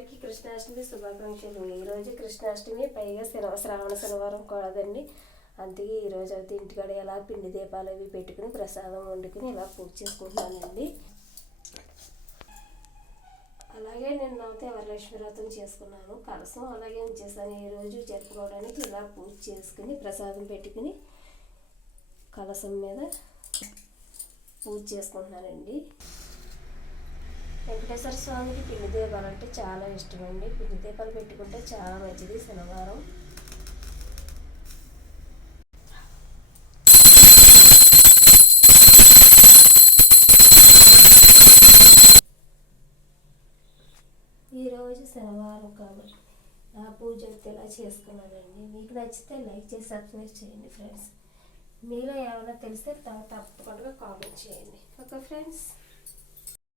అందరికీ కృష్ణాష్టమి శుభాకాంక్షలు. ఈరోజు కృష్ణాష్టమి, పైగా శ్రావణ శనివారం కూడదండి. అందుకే ఈరోజు అయితే ఇంటికాడ ఎలా పిండి దీపాలు అవి పెట్టుకుని ప్రసాదం వండుకుని ఇలా పూజ చేసుకుంటున్నానండి. అలాగే నిన్నైతే వరలక్ష్మి వ్రతం చేసుకున్నాను, కలసం అలాగే ఉంచేసాను. ఈరోజు జరుపుకోవడానికి ఇలా పూజ చేసుకుని ప్రసాదం పెట్టుకుని కలసం మీద పూజ చేసుకుంటున్నానండి. వెంకటేశ్వర స్వామికి పిండి దీపాలు అంటే చాలా ఇష్టం అండి. పిండి దీపాలు పెట్టుకుంటే చాలా మంచిది శనివారం. ఈరోజు శనివారం కాబట్టి నా పూజ అయితే ఇలా చేసుకున్నానండి. మీకు నచ్చితే లైక్ చేసి సబ్స్క్రైబ్ చేయండి ఫ్రెండ్స్. మీలో ఏమైనా తెలిస్తే తప్పకుండా కామెంట్ చేయండి. Okay friends.